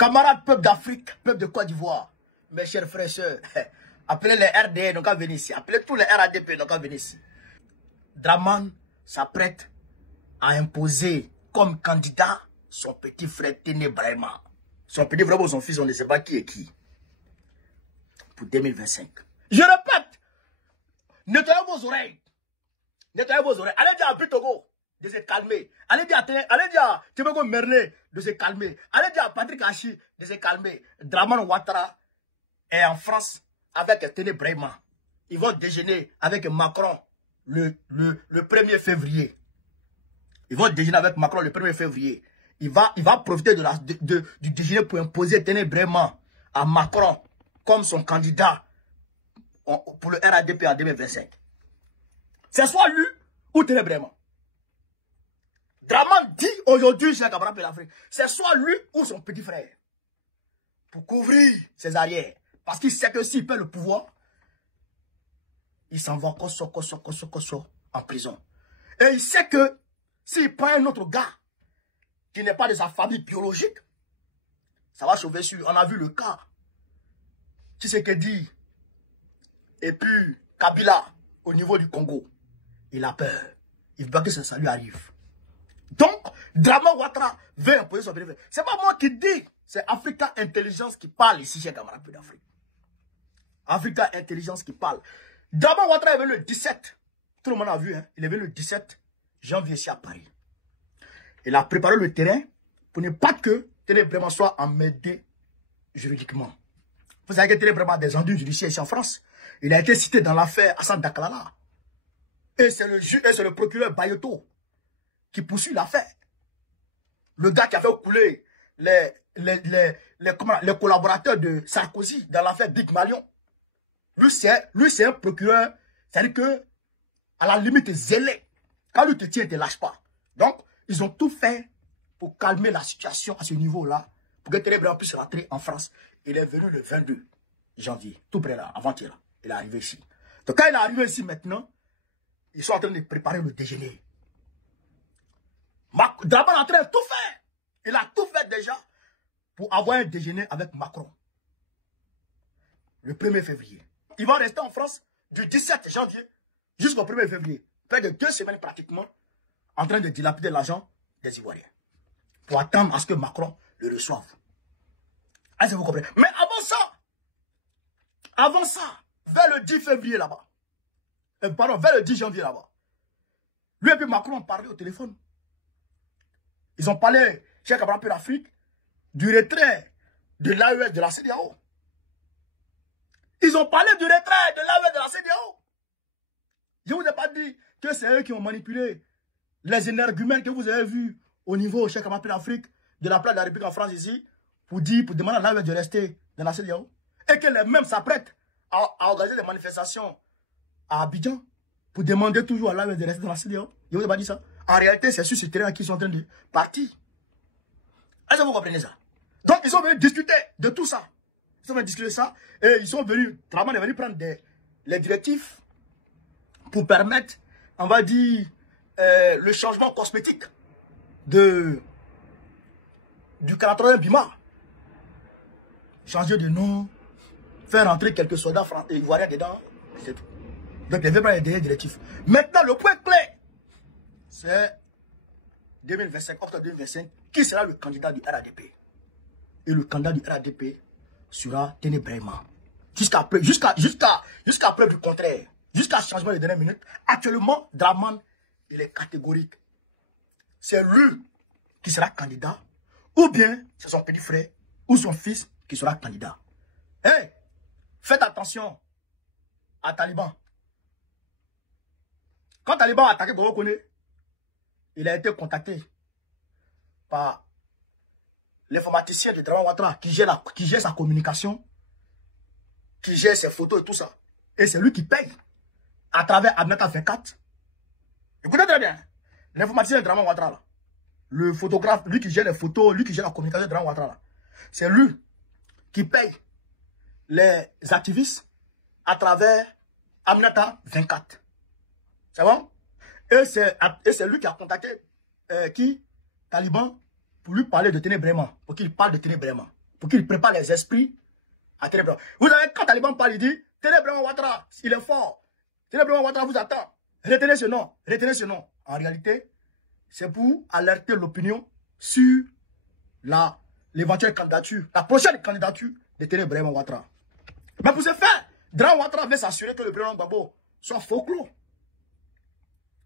Camarades peuple d'Afrique, peuple de Côte d'Ivoire, mes chers frères et sœurs, appelez les RDA, donc à venir ici. Appelez tous les RADP, donc à venir ici. Dramane s'apprête à imposer comme candidat son petit frère Téné Brahima. Son petit frère ou son fils, on ne sait pas qui est qui. Pour 2025. Je répète, nettoyez vos oreilles. Nettoyez vos oreilles. Allez dire à Bitogo de se calmer. Allez dire à Tibego Merlé de se calmer. Allez dire à Patrick Hachi de se calmer. Dramane Ouattara est en France avec Téné Brahima. Ils vont déjeuner avec Macron le 1er février. Ils vont déjeuner avec Macron le 1er février. Il va profiter du déjeuner pour imposer Téné Brahima à Macron comme son candidat pour le RADP en 2025. C'est soit lui ou Téné Brahima. Dramane dit aujourd'hui, chez Camarade de l'Afrique, c'est soit lui ou son petit frère. Pour couvrir ses arrières. Parce qu'il sait que s'il perd le pouvoir, il s'en va koso en prison. Et il sait que s'il prend un autre gars qui n'est pas de sa famille biologique, ça va sauver sur. On a vu le cas. Tshisekedi et puis Kabila au niveau du Congo. Il a peur. Il veut pas que ça lui arrive. Donc, Dramane Ouattara veut imposer son bénéfice. C'est pas moi qui dis. C'est Africa Intelligence qui parle ici chez Camarade d'Afrique. Africa Intelligence qui parle. Dramane Ouattara est venu le 17. Tout le monde a vu, hein. Il est venu le 17 janvier ici à Paris. Il a préparé le terrain pour ne pas que Téné Brahima soit emmêlé juridiquement. Vous savez que Téné Brahima a des ennuis judiciaires ici en France. Il a été cité dans l'affaire Hassan Dakalala. Et c'est le procureur Bayoto qui poursuit l'affaire. Le gars qui avait coulé les collaborateurs de Sarkozy dans l'affaire Big Malion. Lui, c'est un procureur, c'est-à-dire que, à la limite, zélé. Quand lui te tient, il ne te lâche pas. Donc, ils ont tout fait pour calmer la situation à ce niveau-là, pour que Téné Brahima puisse rentrer en France. Il est venu le 22 janvier, tout près là, avant-hier. Il est arrivé ici. Donc, quand il est arrivé ici maintenant, ils sont en train de préparer le déjeuner. Dramane est en train de tout faire. Il a tout fait déjà pour avoir un déjeuner avec Macron. Le 1er février. Ils vont rester en France du 17 janvier jusqu'au 1er février. Près de 2 semaines pratiquement en train de dilapider l'argent des Ivoiriens. Pour attendre à ce que Macron le reçoive. Est-ce que vous comprenez? Mais avant ça, vers le 10 février là-bas, pardon, vers le 10 janvier là-bas, lui et puis Macron ont parlé au téléphone. Ils ont parlé, chez Camarade de l'Afrique, du retrait de l'AES de la CEDEAO. Ils ont parlé du retrait de l'AES de la CEDEAO. Je ne vous ai pas dit que c'est eux qui ont manipulé les énergumènes que vous avez vus au niveau chez Camarade de l'Afrique, de la place de la République en France ici, pour demander à l'AES de rester dans la CEDEAO. Et que les mêmes s'apprêtent à organiser des manifestations à Abidjan pour demander toujours à l'AES de rester dans la CEDEAO. Je ne vous ai pas dit ça. En réalité, c'est sur ce terrain qu'ils sont en train de partir. Est-ce que vous comprenez ça? Donc, ils sont venus discuter de tout ça. Ils sont venus discuter ça. Et ils sont venus, Dramane est venu prendre les directives pour permettre, on va dire, le changement cosmétique du 43e Bima. Changer de nom, faire rentrer quelques soldats ivoiriens dedans, c'est tout. Donc, ils veulent prendre les directives. Maintenant, le point clé, c'est 2025, octobre 2025, qui sera le candidat du RADP? Et le candidat du RADP sera Téné Brahima. Jusqu'à preuve du contraire, jusqu'à changement de dernière minute, actuellement, Dramane, il est catégorique. C'est lui qui sera candidat, ou bien c'est son petit frère ou son fils qui sera candidat. Hey, faites attention à Taliban. Quand Taliban a attaqué Goro Kone, il a été contacté par l'informaticien de Dramane Ouattara qui gère sa communication, qui gère ses photos et tout ça. Et c'est lui qui paye à travers Aminata 24. Écoutez très bien. L'informaticien de Dramane Ouattara, le photographe, lui qui gère les photos, lui qui gère la communication de Dramane Ouattara, c'est lui qui paye les activistes à travers Aminata 24. C'est bon? Et c'est lui qui a contacté Taliban pour lui parler de Téné Brahima, pour qu'il parle de Téné Brahima. pour qu'il prépare les esprits à Téné. Vous savez, quand Taliban parle, il dit Téné Ouattara, il est fort. Téné Ouattara vous attend. Retenez ce nom. Retenez ce nom. En réalité, c'est pour alerter l'opinion sur l'éventuelle candidature, la prochaine candidature de Téné Ouattara. Mais pour ce faire, Dran Ouattara veut s'assurer que le président Gbagbo soit folklore.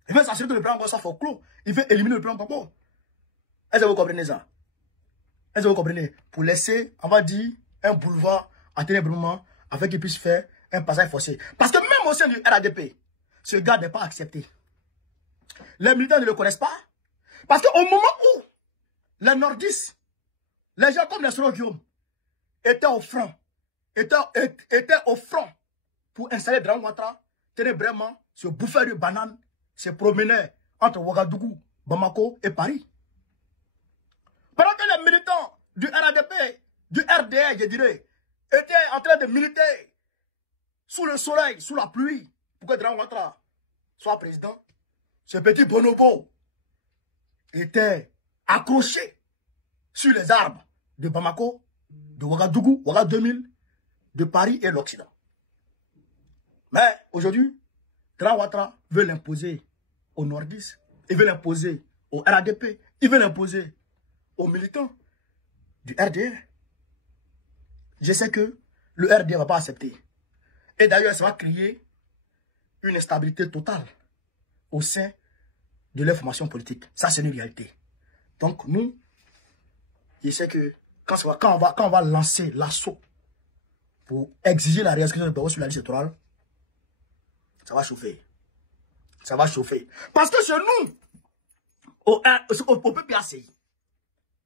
Il veut s'assurer que le président Gbagbo soit folklore. Il veut éliminer le président Gbagbo. Est-ce que vous comprenez ça? Est-ce que vous comprenez? Pour laisser, on va dire, un boulevard à Téné afin qu'il puisse faire un passage forcé. Parce que même au sein du RADP, ce gars n'est pas accepté. Les militants ne le connaissent pas. Parce qu'au moment où les nordistes, les gens comme les Soro Guillaume, étaient au front, pour installer Dran Ouattara, Téné ce bouffeur de bananes, se promenait entre Ouagadougou, Bamako et Paris. Pendant que les militants du RADP, du RDR, je dirais, étaient en train de militer sous le soleil, sous la pluie, pour que Dran Ouattara soit président, ce petit bonobo était accroché sur les arbres de Bamako, de Ouagadougou, Ouagadougou 2000, de Paris et l'Occident. Mais aujourd'hui, Dran Ouattara veut l'imposer aux nordistes, il veut l'imposer au RADP, il veut l'imposer aux militants du RDR. Je sais que le RDR ne va pas accepter. Et d'ailleurs, ça va créer une instabilité totale au sein de leur formation politique. Ça, c'est une réalité. Donc, nous, je sais que quand on va lancer l'assaut pour exiger la réinscription de Gbagbo sur la liste électorale, ça va chauffer. Ça va chauffer. Parce que chez nous, au PPACI,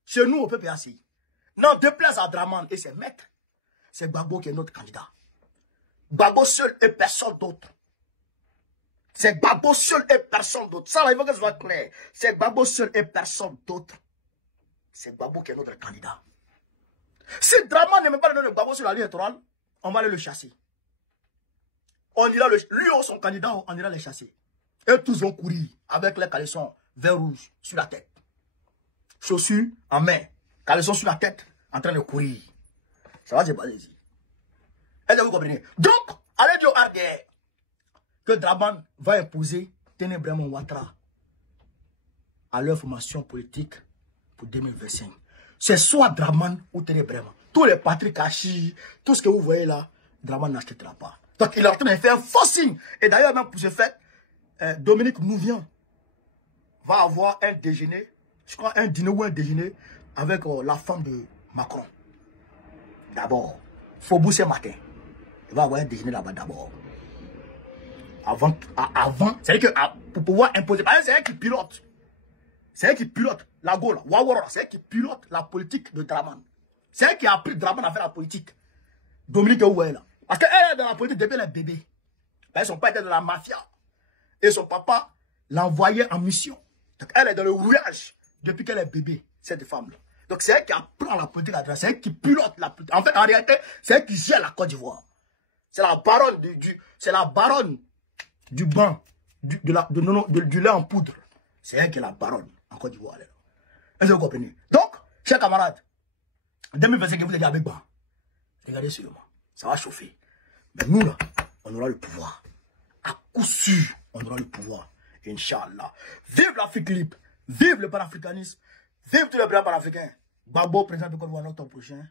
chez nous, au PPACI, non, déplace à Draman et ses maîtres, c'est Gbagbo qui est notre candidat. Gbagbo seul et personne d'autre. C'est Gbagbo seul et personne d'autre. Ça, là, il faut que ce soit clair. C'est Gbagbo seul et personne d'autre. C'est Gbagbo qui est notre candidat. Si Draman ne met pas le nom de Gbagbo sur la liste électorale, on va aller le chasser. On ira lui ou son candidat, on ira les chasser. Et tous vont courir avec les caleçons vert rouge sur la tête. Chaussures en main, caleçons sur la tête, en train de courir. Ça va se passer ici. Est-ce que vous comprenez? Donc, allez dire au RDR que Draman va imposer Téné Ouattara à leur formation politique pour 2025. C'est soit Draman ou Téné Breman. Tous les Patrick Kachi, tout ce que vous voyez là, Draman n'achètera pas. Donc, il est en train de faire un forcing. Et d'ailleurs, même pour ce fait, Dominique Nouvian va avoir un déjeuner, je crois un dîner ou un déjeuner avec la femme de Macron. D'abord, Faubourg ce matin. Il va avoir un déjeuner là-bas d'abord. Avant, c'est-à-dire que pour pouvoir imposer, parce que c'est elle qui pilote. C'est elle qui pilote la Gola, Wawara, c'est elle qui pilote la politique de Draman. C'est elle qui a appris Draman à faire la politique. Dominique Oué là. Parce qu'elle est dans la politique depuis les bébés. Son père était de la mafia. Et son papa l'envoyait en mission. Donc elle est dans le rouillage depuis qu'elle est bébé, cette femme-là. Donc c'est elle qui apprend la politique à Draman. C'est elle qui pilote la politique. En fait, en réalité, c'est elle qui gère la Côte d'Ivoire. C'est la baronne du banc, du lait en poudre. C'est elle qui est la baronne en Côte d'Ivoire. Est-ce que vous comprenez? Donc, chers camarades, 2025, vous êtes avec moi. Regardez sur moi. Ça va chauffer. Mais nous, là, on aura le pouvoir. À coup sûr, on aura le pouvoir. Inch'Allah. Vive l'Afrique libre. Vive le panafricanisme. Vive tous les blancs panafricains. Gbagbo, président de Côte d'Ivoire, en octobre prochain.